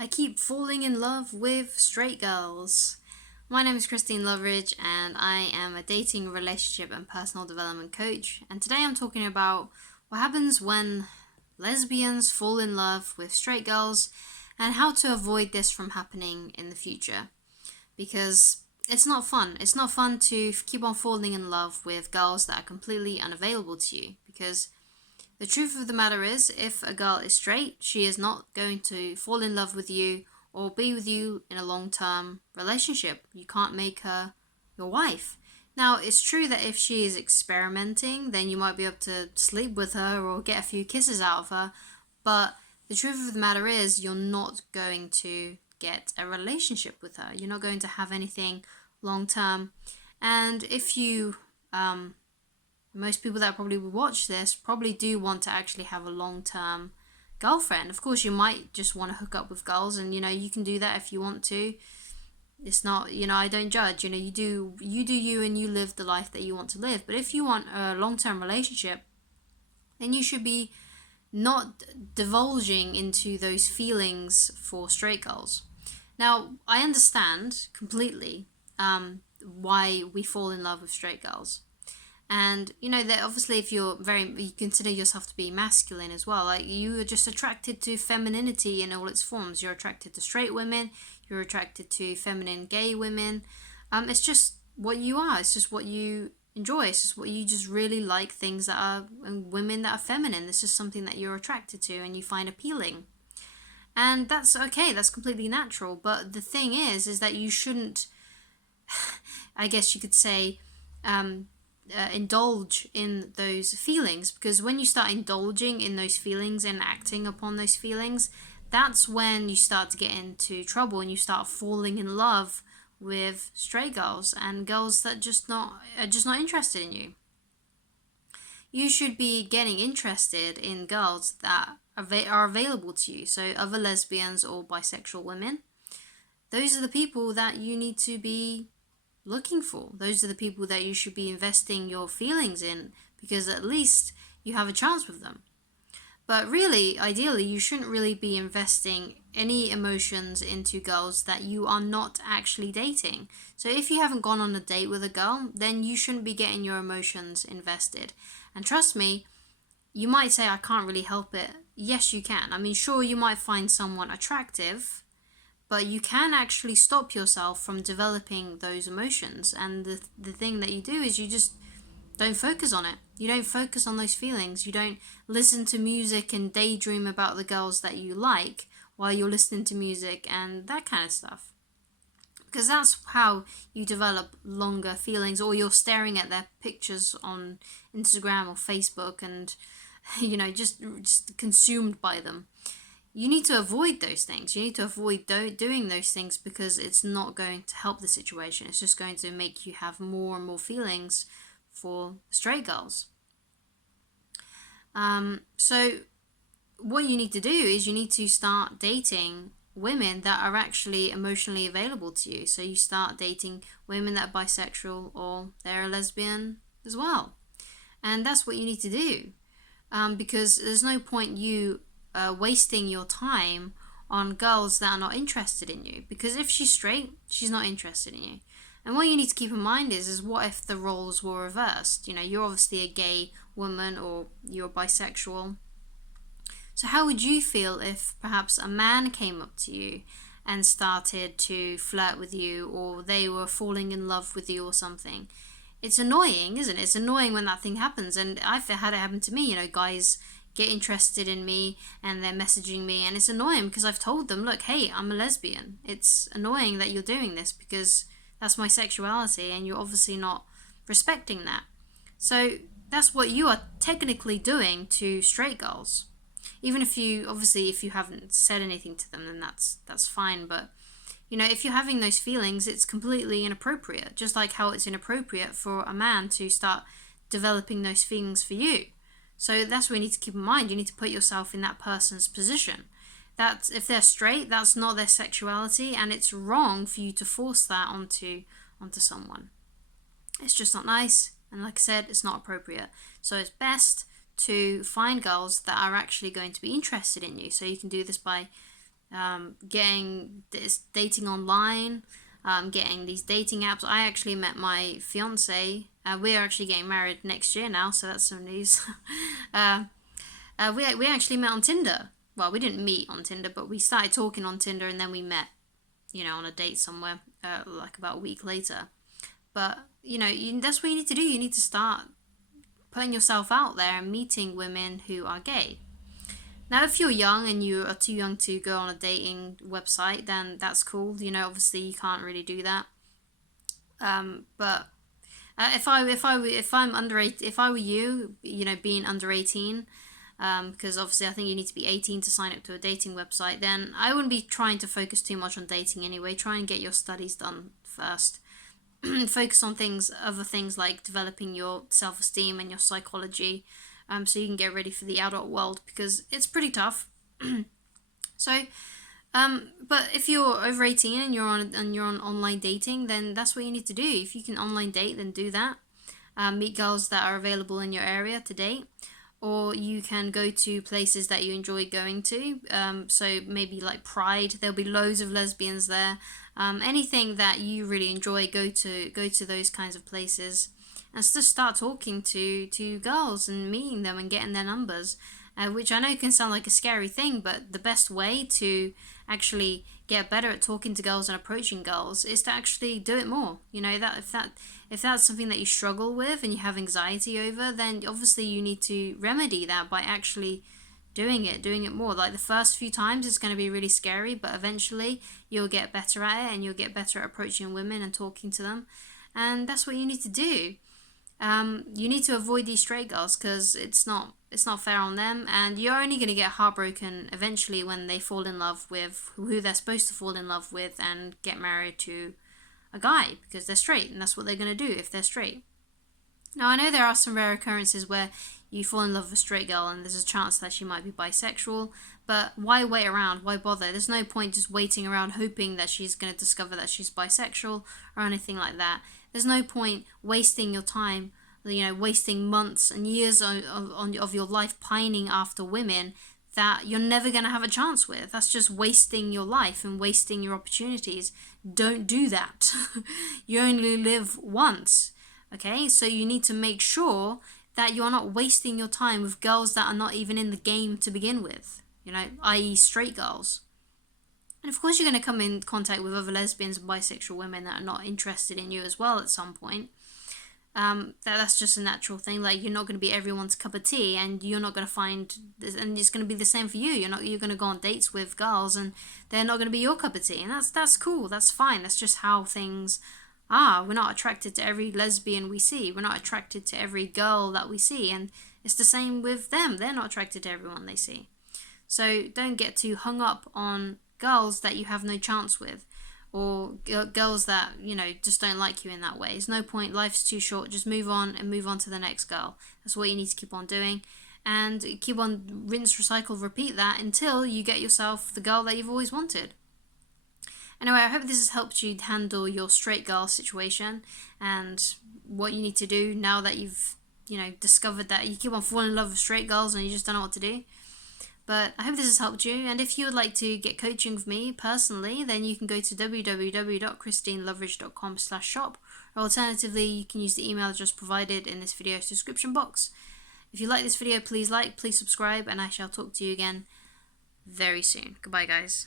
I keep falling in love with straight girls. My name is Christine Loveridge, and I am a dating, relationship, and personal development coach. And today I'm talking about what happens when lesbians fall in love with straight girls and how to avoid this from happening in the future. Because it's not fun. It's not fun to keep on falling in love with girls that are completely unavailable to you. Because the truth of the matter is, if a girl is straight, she is not going to fall in love with you or be with you in a long-term relationship. You can't make her your wife. Now, it's true that if she is experimenting, then you might be able to sleep with her or get a few kisses out of her, but the truth of the matter is, you're not going to get a relationship with her. You're not going to have anything long-term. And if you most people that probably would watch this probably do want to actually have a long-term girlfriend. Of course, you might just want to hook up with girls, and you can do that if you want to. It's not, I don't judge. You do you and you live the life that you want to live. But if you want a long-term relationship, then you should be not divulging into those feelings for straight girls. Now, I understand completely why we fall in love with straight girls. And that obviously, if you consider yourself to be masculine as well, like you are just attracted to femininity in all its forms. You're attracted to straight women, you're attracted to feminine gay women. It's just what you are. It's just what you enjoy. It's just what you just really like, things that are, and women that are feminine. This is something that you're attracted to and you find appealing. And that's okay, that's completely natural. But the thing is that you shouldn't, I guess you could say, indulge in those feelings, because when you start indulging in those feelings and acting upon those feelings, that's when you start to get into trouble and you start falling in love with stray girls and girls that are just not interested in you. You should be getting interested in girls that are available to you, so other lesbians or bisexual women. Those are the people that you need to be looking for. Those are the people that you should be investing your feelings in, because at least you have a chance with them. But really, ideally, you shouldn't really be investing any emotions into girls that you are not actually dating. So if you haven't gone on a date with a girl, then you shouldn't be getting your emotions invested. And trust me, you might say, I can't really help it. Yes, you can. I mean, sure, you might find someone attractive, but you can actually stop yourself from developing those emotions. And the thing that you do is you just don't focus on it. You don't focus on those feelings. You don't listen to music and daydream about the girls that you like while you're listening to music and that kind of stuff. Because that's how you develop longer feelings, or you're staring at their pictures on Instagram or Facebook and, just consumed by them. You need to avoid those things. You need to avoid doing those things, because it's not going to help the situation. It's just going to make you have more and more feelings for straight girls. So what you need to do is you need to start dating women that are actually emotionally available to you. So you start dating women that are bisexual or they're a lesbian as well. And that's what you need to do. Because there's no point you wasting your time on girls that are not interested in you, because if she's straight, she's not interested in you. And what you need to keep in mind is what if the roles were reversed? You're obviously a gay woman or you're bisexual. So how would you feel if perhaps a man came up to you and started to flirt with you, or they were falling in love with you or something? It's annoying, isn't it? It's annoying when that thing happens. And I've had it happen to me. Guys get interested in me and they're messaging me, and it's annoying because I've told them, look, hey, I'm a lesbian. It's annoying that you're doing this because that's my sexuality and you're obviously not respecting that. So that's what you are technically doing to straight girls. Even if you haven't said anything to them, then that's fine. But if you're having those feelings, it's completely inappropriate. Just like how it's inappropriate for a man to start developing those feelings for you. So that's what you need to keep in mind. You need to put yourself in that person's position. That if they're straight, that's not their sexuality, and it's wrong for you to force that onto someone. It's just not nice, and like I said, it's not appropriate. So it's best to find girls that are actually going to be interested in you. So you can do this by getting this dating online, getting these dating apps. I actually met my fiance. We are actually getting married next year now, so that's some news. uh, we actually met on Tinder. Well, we didn't meet on Tinder, but we started talking on Tinder, and then we met, on a date somewhere, like about a week later. But that's what you need to do. You need to start putting yourself out there and meeting women who are gay. Now, if you're young and you are too young to go on a dating website, then that's cool. Obviously you can't really do that. But if I'm under eight, if I were you, being under 18, because obviously I think you need to be 18 to sign up to a dating website, then I wouldn't be trying to focus too much on dating anyway. Try and get your studies done first. Focus on other things like developing your self-esteem and your psychology, so you can get ready for the adult world, because it's pretty tough. So, but if you're over 18 and you're on online dating, then that's what you need to do. If you can online date, then do that. Meet girls that are available in your area to date, or you can go to places that you enjoy going to. So maybe like Pride, there'll be loads of lesbians there. Anything that you really enjoy, go to those kinds of places, and just start talking to girls and meeting them and getting their numbers. Which I know can sound like a scary thing, but the best way to actually get better at talking to girls and approaching girls is to actually do it more. That if that's something that you struggle with and you have anxiety over, then obviously you need to remedy that by actually doing it more. Like the first few times it's going to be really scary, but eventually you'll get better at it and you'll get better at approaching women and talking to them. And that's what you need to do. You need to avoid these straight girls, because it's not fair on them, and you're only going to get heartbroken eventually when they fall in love with who they're supposed to fall in love with and get married to a guy because they're straight, and that's what they're going to do if they're straight. Now, I know there are some rare occurrences where you fall in love with a straight girl and there's a chance that she might be bisexual, but why wait around? Why bother? There's no point just waiting around hoping that she's going to discover that she's bisexual or anything like that. There's no point wasting your time, wasting months and years of your life pining after women that you're never going to have a chance with. That's just wasting your life and wasting your opportunities. Don't do that. You only live once. Okay, so you need to make sure that you're not wasting your time with girls that are not even in the game to begin with, i.e., straight girls. And of course, you're going to come in contact with other lesbians and bisexual women that are not interested in you as well at some point. That's just a natural thing. Like, you're not going to be everyone's cup of tea, and you're not going to find, and it's going to be the same for you. You're going to go on dates with girls, and they're not going to be your cup of tea, and that's cool. That's fine. That's just how things are. We're not attracted to every lesbian we see. We're not attracted to every girl that we see, and it's the same with them. They're not attracted to everyone they see. So don't get too hung up on girls that you have no chance with, or girls that just don't like you in that way. There's no point. Life's too short. Just move on and move on to the next girl. That's what you need to keep on doing, and keep on rinse, recycle, repeat that until you get yourself the girl that you've always wanted. Anyway, I hope this has helped you handle your straight girl situation and what you need to do now that you've discovered that you keep on falling in love with straight girls and you just don't know what to do. But I hope this has helped you, and if you would like to get coaching with me personally, then you can go to www.christineloveridge.com/shop, or alternatively, you can use the email address provided in this video's description box. If you like this video, please subscribe, and I shall talk to you again very soon. Goodbye, guys.